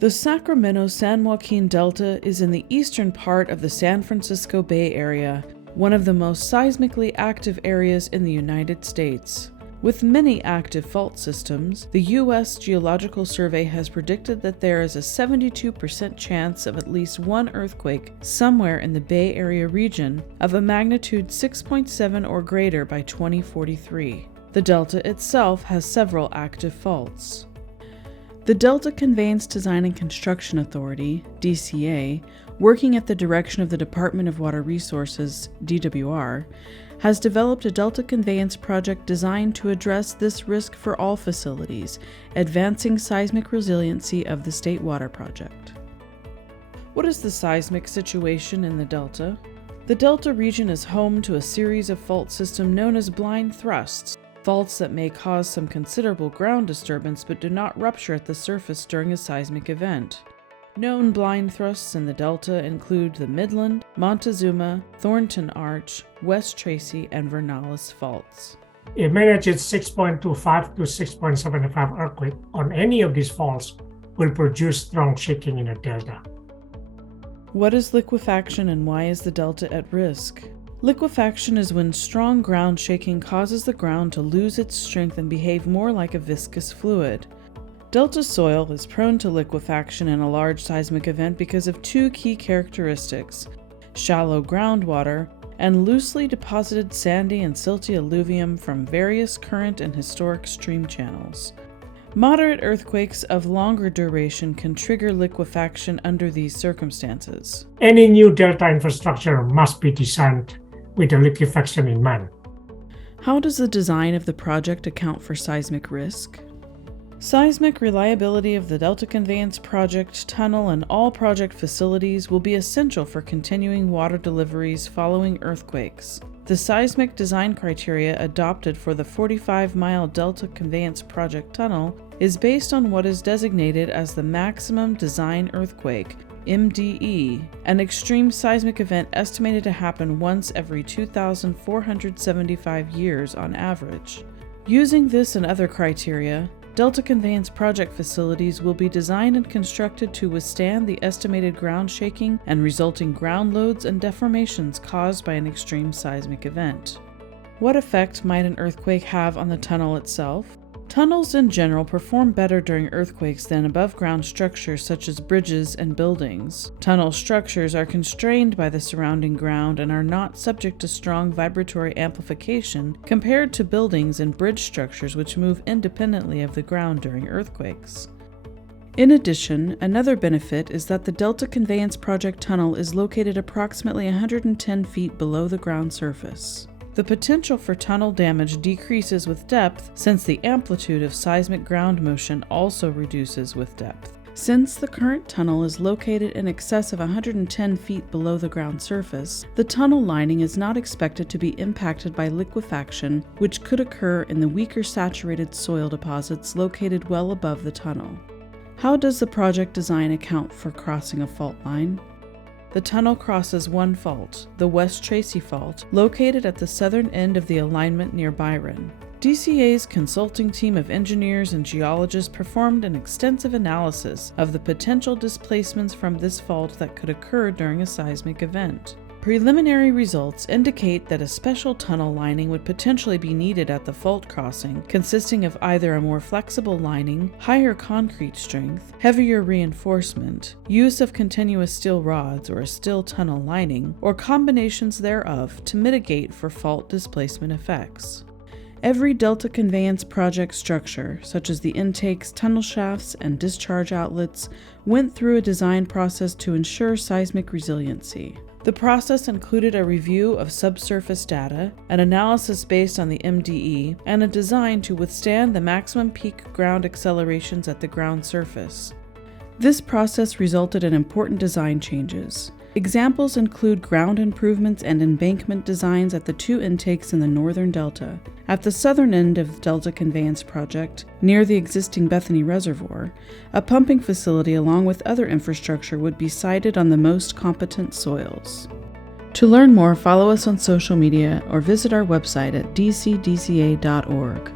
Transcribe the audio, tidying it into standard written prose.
The Sacramento-San Joaquin Delta is in the eastern part of the San Francisco Bay Area, one of the most seismically active areas in the United States. With many active fault systems, the U.S. Geological Survey has predicted that there is a 72% chance of at least one earthquake somewhere in the Bay Area region of a magnitude 6.7 or greater by 2043. The Delta itself has several active faults. The Delta Conveyance Design and Construction Authority, DCA, working at the direction of the Department of Water Resources, DWR, has developed a Delta Conveyance project designed to address this risk for all facilities, advancing seismic resiliency of the State Water Project. What is the seismic situation in the Delta? The Delta region is home to a series of fault systems known as blind thrusts, faults that may cause some considerable ground disturbance but do not rupture at the surface during a seismic event. Known blind thrusts in the Delta include the Midland, Montezuma, Thornton Arch, West Tracy, and Vernalis faults. A magnitude 6.25 to 6.75 earthquake on any of these faults will produce strong shaking in the Delta. What is liquefaction and why is the Delta at risk? Liquefaction is when strong ground shaking causes the ground to lose its strength and behave more like a viscous fluid. Delta soil is prone to liquefaction in a large seismic event because of two key characteristics: shallow groundwater and loosely deposited sandy and silty alluvium from various current and historic stream channels. Moderate earthquakes of longer duration can trigger liquefaction under these circumstances. Any new Delta infrastructure must be designed with the liquefaction in mind. How does the design of the project account for seismic risk? Seismic reliability of the Delta Conveyance Project tunnel and all project facilities will be essential for continuing water deliveries following earthquakes. The seismic design criteria adopted for the 45-mile Delta Conveyance Project tunnel is based on what is designated as the Maximum Design Earthquake, MDE, an extreme seismic event estimated to happen once every 2,475 years on average. Using this and other criteria, Delta Conveyance Project facilities will be designed and constructed to withstand the estimated ground shaking and resulting ground loads and deformations caused by an extreme seismic event. What effect might an earthquake have on the tunnel itself? Tunnels in general perform better during earthquakes than above-ground structures such as bridges and buildings. Tunnel structures are constrained by the surrounding ground and are not subject to strong vibratory amplification compared to buildings and bridge structures which move independently of the ground during earthquakes. In addition, another benefit is that the Delta Conveyance Project tunnel is located approximately 110 feet below the ground surface. The potential for tunnel damage decreases with depth since the amplitude of seismic ground motion also reduces with depth. Since the current tunnel is located in excess of 110 feet below the ground surface, the tunnel lining is not expected to be impacted by liquefaction, which could occur in the weaker saturated soil deposits located well above the tunnel. How does the project design account for crossing a fault line? The tunnel crosses one fault, the West Tracy Fault, located at the southern end of the alignment near Byron. DCA's consulting team of engineers and geologists performed an extensive analysis of the potential displacements from this fault that could occur during a seismic event. Preliminary results indicate that a special tunnel lining would potentially be needed at the fault crossing, consisting of either a more flexible lining, higher concrete strength, heavier reinforcement, use of continuous steel rods or a steel tunnel lining, or combinations thereof to mitigate for fault displacement effects. Every Delta Conveyance Project structure, such as the intakes, tunnel shafts, and discharge outlets, went through a design process to ensure seismic resiliency. The process included a review of subsurface data, an analysis based on the MDE, and a design to withstand the maximum peak ground accelerations at the ground surface. This process resulted in important design changes. Examples include ground improvements and embankment designs at the two intakes in the northern delta. At the southern end of the Delta Conveyance Project, near the existing Bethany Reservoir, a pumping facility along with other infrastructure would be sited on the most competent soils. To learn more, follow us on social media or visit our website at dcdca.org.